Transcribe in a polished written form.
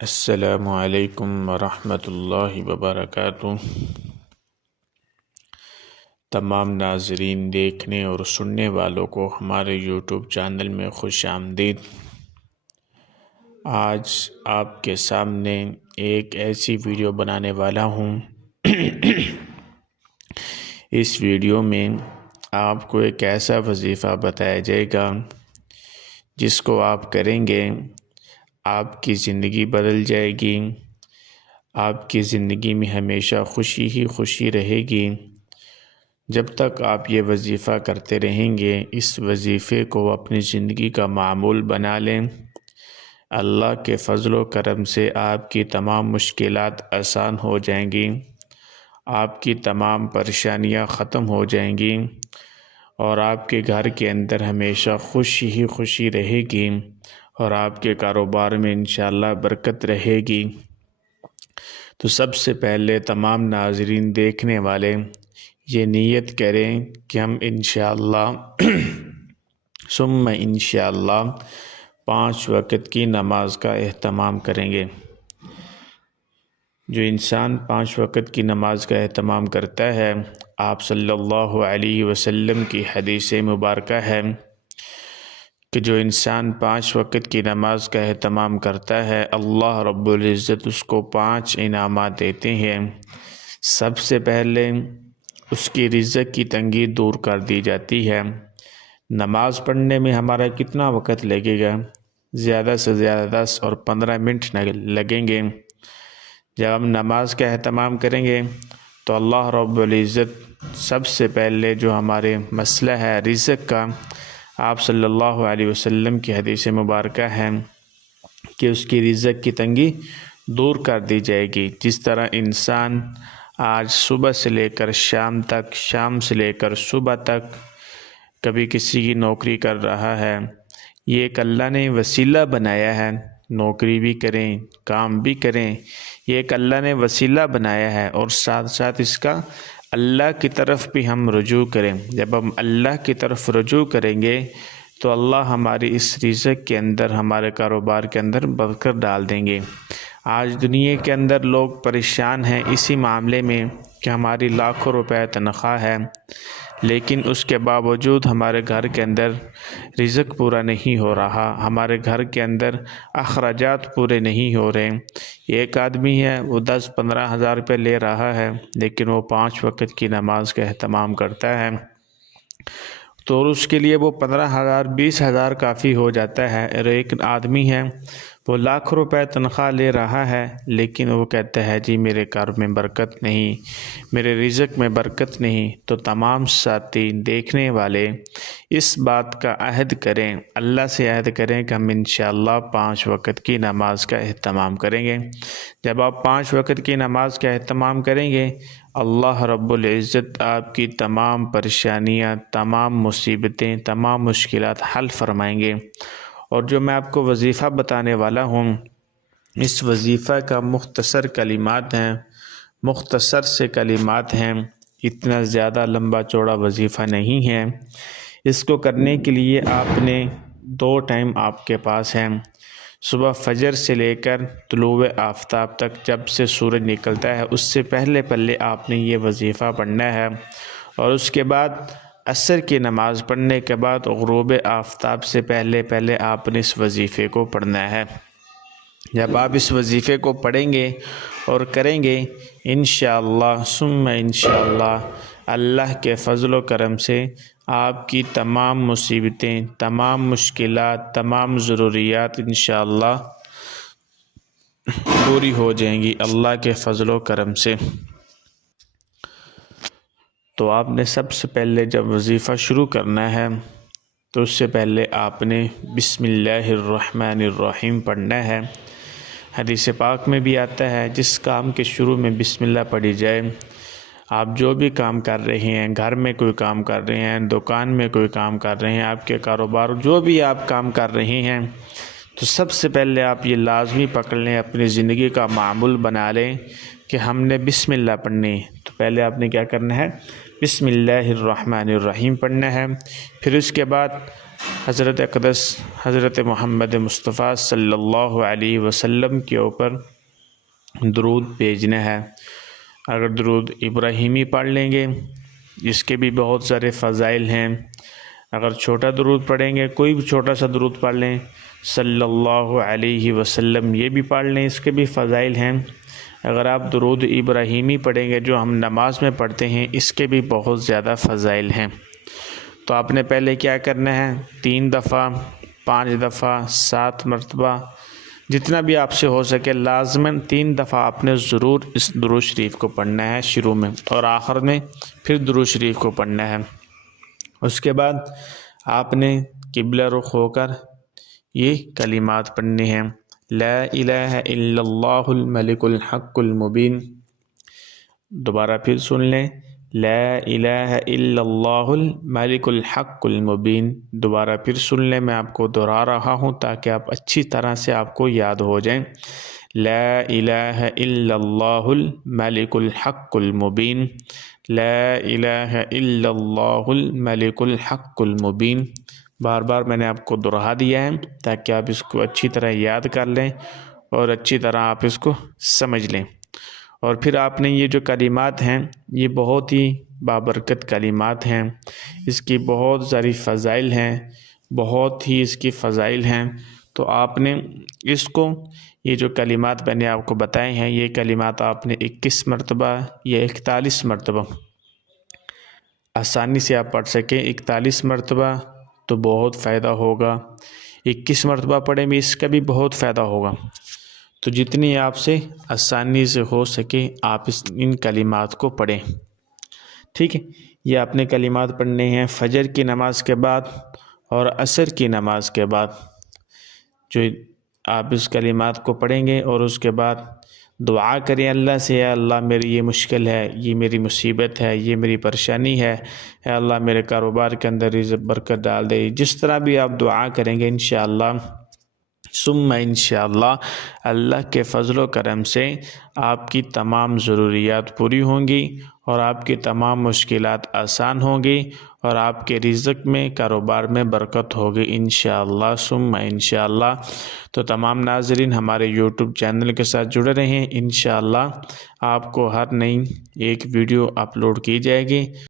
السلام علیکم ورحمۃ اللہ وبرکاتہ۔ تمام ناظرین، دیکھنے اور سننے والوں کو ہمارے یوٹیوب چینل میں خوش آمدید۔ آج آپ کے سامنے ایک ایسی ویڈیو بنانے والا ہوں اس ویڈیو میں آپ کو ایک ایسا وظیفہ بتایا جائے گا جس کو آپ کریں گے آپ کی زندگی بدل جائے گی، آپ کی زندگی میں ہمیشہ خوشی ہی خوشی رہے گی۔ جب تک آپ یہ وظیفہ کرتے رہیں گے، اس وظیفے کو اپنی زندگی کا معمول بنا لیں، اللہ کے فضل و کرم سے آپ کی تمام مشکلات آسان ہو جائیں گی، آپ کی تمام پریشانیاں ختم ہو جائیں گی اور آپ کے گھر کے اندر ہمیشہ خوشی ہی خوشی رہے گی اور آپ کے کاروبار میں انشاءاللہ برکت رہے گی۔ تو سب سے پہلے تمام ناظرین دیکھنے والے یہ نیت کریں کہ ہم انشاءاللہ ثم انشاءاللہ 5 وقت کی نماز کا اہتمام کریں گے۔ جو انسان 5 وقت کی نماز کا اہتمام کرتا ہے، آپ صلی اللہ علیہ وسلم کی حدیث مبارکہ ہے کہ جو انسان 5 وقت کی نماز کا اہتمام کرتا ہے، اللہ رب العزت اس کو 5 انعامات دیتے ہیں۔ سب سے پہلے اس کی رزق کی تنگی دور کر دی جاتی ہے۔ نماز پڑھنے میں ہمارا کتنا وقت لگے گا؟ زیادہ سے زیادہ 10 اور 15 منٹ لگیں گے۔ جب ہم نماز کا اہتمام کریں گے تو اللہ رب العزت سب سے پہلے جو ہمارے مسئلہ ہے رزق کا، آپ صلی اللہ علیہ وسلم کی حدیث مبارکہ ہے کہ اس کی رزق کی تنگی دور کر دی جائے گی۔ جس طرح انسان آج صبح سے لے کر شام تک، شام سے لے کر صبح تک کبھی کسی کی نوکری کر رہا ہے، یہ ایک اللہ نے وسیلہ بنایا ہے، نوکری بھی کریں، کام بھی کریں، یہ ایک اللہ نے وسیلہ بنایا ہے اور ساتھ ساتھ اس کا اللہ کی طرف بھی ہم رجوع کریں۔ جب ہم اللہ کی طرف رجوع کریں گے تو اللہ ہماری اس رزق کے اندر، ہمارے کاروبار کے اندر برکت ڈال دیں گے۔ آج دنیا کے اندر لوگ پریشان ہیں اسی معاملے میں کہ ہماری لاکھوں روپے تنخواہ ہے، لیکن اس کے باوجود ہمارے گھر کے اندر رزق پورا نہیں ہو رہا، ہمارے گھر کے اندر اخراجات پورے نہیں ہو رہے۔ ایک آدمی ہے، وہ 10-15 ہزار روپے لے رہا ہے، لیکن وہ 5 وقت کی نماز کا اہتمام کرتا ہے تو اس کے لیے وہ 15,000 20,000 کافی ہو جاتا ہے۔ اور ایک آدمی ہے، وہ لاکھ روپے تنخواہ لے رہا ہے، لیکن وہ کہتا ہے جی میرے کار میں برکت نہیں، میرے رزق میں برکت نہیں۔ تو تمام ساتھی دیکھنے والے اس بات کا عہد کریں، اللہ سے عہد کریں کہ ہم انشاءاللہ 5 وقت کی نماز کا اہتمام کریں گے۔ جب آپ 5 وقت کی نماز کا اہتمام کریں گے، اللہ رب العزت آپ کی تمام پریشانیاں، تمام مصیبتیں، تمام مشکلات حل فرمائیں گے۔ اور جو میں آپ کو وظیفہ بتانے والا ہوں، اس وظیفہ کا مختصر کلمات ہیں، مختصر سے کلمات ہیں، اتنا زیادہ لمبا چوڑا وظیفہ نہیں ہے۔ اس کو کرنے کے لیے آپ نے 2 ٹائم آپ کے پاس ہیں، صبح فجر سے لے کر طلوع آفتاب تک، جب سے سورج نکلتا ہے اس سے پہلے آپ نے یہ وظیفہ پڑھنا ہے، اور اس کے بعد عصر کی نماز پڑھنے کے بعد غروب آفتاب سے پہلے آپ نے اس وظیفے کو پڑھنا ہے۔ جب آپ اس وظیفے کو پڑھیں گے اور کریں گے، انشاءاللہ ثم انشاءاللہ اللہ کے فضل و کرم سے آپ کی تمام مصیبتیں، تمام مشکلات، تمام ضروریات انشاءاللہ پوری ہو جائیں گی اللہ کے فضل و کرم سے۔ تو آپ نے سب سے پہلے جب وظیفہ شروع کرنا ہے تو اس سے پہلے آپ نے بسم اللہ الرحمن الرحیم پڑھنا ہے۔ حدیث پاک میں بھی آتا ہے جس کام کے شروع میں بسم اللہ پڑھی جائے، آپ جو بھی کام کر رہے ہیں، گھر میں کوئی کام کر رہے ہیں، دکان میں کوئی کام کر رہے ہیں، آپ کے کاروبار جو بھی آپ کام کر رہے ہیں، تو سب سے پہلے آپ یہ لازمی پکڑ لیں، اپنی زندگی کا معمول بنا لیں کہ ہم نے بسم اللہ پڑھنی ہے۔ تو پہلے آپ نے کیا کرنا ہے؟ بسم اللہ الرحمن الرحیم پڑھنا ہے۔ پھر اس کے بعد حضرت اقدس حضرت محمد مصطفیٰ صلی اللہ علیہ وسلم کے اوپر درود بھیجنا ہے۔ اگر درود ابراہیمی پڑھ لیں گے اس کے بھی بہت سارے فضائل ہیں۔ اگر چھوٹا درود پڑھیں گے، کوئی بھی چھوٹا سا درود پڑھ لیں صلی اللہ علیہ وسلم، یہ بھی پڑھ لیں، اس کے بھی فضائل ہیں۔ اگر آپ درود ابراہیمی پڑھیں گے جو ہم نماز میں پڑھتے ہیں، اس کے بھی بہت زیادہ فضائل ہیں۔ تو آپ نے پہلے کیا کرنا ہے، 3 دفعہ، 5 دفعہ، 7 مرتبہ، جتنا بھی آپ سے ہو سکے لازماً 3 دفعہ آپ نے ضرور اس درود شریف کو پڑھنا ہے شروع میں، اور آخر میں پھر درود شریف کو پڑھنا ہے۔ اس کے بعد آپ نے قبلہ رخ ہو کر یہ کلمات پڑھنے ہیں، لا الہ الا اللہ الملک الحق المبین۔ دوبارہ پھر سن لیں، لا الہ الا اللہ الملک الحق المبین۔ دوبارہ پھر سن لیں، میں آپ کو دہرا رہا ہوں تاکہ آپ اچھی طرح سے آپ کو یاد ہو جائیں۔ لا الہ الا اللہ الملک الحق المبین، لا الہ الا اللہ الملک الحق المبین۔ بار بار میں نے آپ کو دہرا دیا ہے تاکہ آپ اس کو اچھی طرح یاد کر لیں اور اچھی طرح آپ اس کو سمجھ لیں۔ اور پھر آپ نے یہ جو کلمات ہیں یہ بہت ہی بابرکت کلمات ہیں، اس کی بہت ساری فضائل ہیں، بہت ہی اس کی فضائل ہیں۔ تو آپ نے اس کو، یہ جو کلمات میں نے آپ کو بتائے ہیں، یہ کلمات آپ نے 21 مرتبہ یا 41 مرتبہ آسانی سے آپ پڑھ سکیں۔ 41 مرتبہ تو بہت فائدہ ہوگا، 21 مرتبہ پڑھیں بھی اس کا بھی بہت فائدہ ہوگا۔ تو جتنی آپ سے آسانی سے ہو سکے آپ ان کلمات کو پڑھیں، ٹھیک ہے۔ یہ اپنے کلمات پڑھنے ہیں فجر کی نماز کے بعد اور عصر کی نماز کے بعد۔ جو آپ اس کلمات کو پڑھیں گے اور اس کے بعد دعا کریں اللہ سے، اے اللہ میری یہ مشکل ہے، یہ میری مصیبت ہے، یہ میری پریشانی ہے، اے اللہ میرے کاروبار کے اندر رزق برکت ڈال دے۔ جس طرح بھی آپ دعا کریں گے انشاءاللہ ثم انشاءاللہ اللہ کے فضل و کرم سے آپ کی تمام ضروریات پوری ہوں گی اور آپ کی تمام مشکلات آسان ہوں گی اور آپ کے رزق میں، کاروبار میں برکت ہوگی انشاءاللہ ثم انشاءاللہ۔ تو تمام ناظرین ہمارے یوٹیوب چینل کے ساتھ جڑے رہیں، انشاءاللہ آپ کو ہر نئی ایک ویڈیو اپلوڈ کی جائے گی۔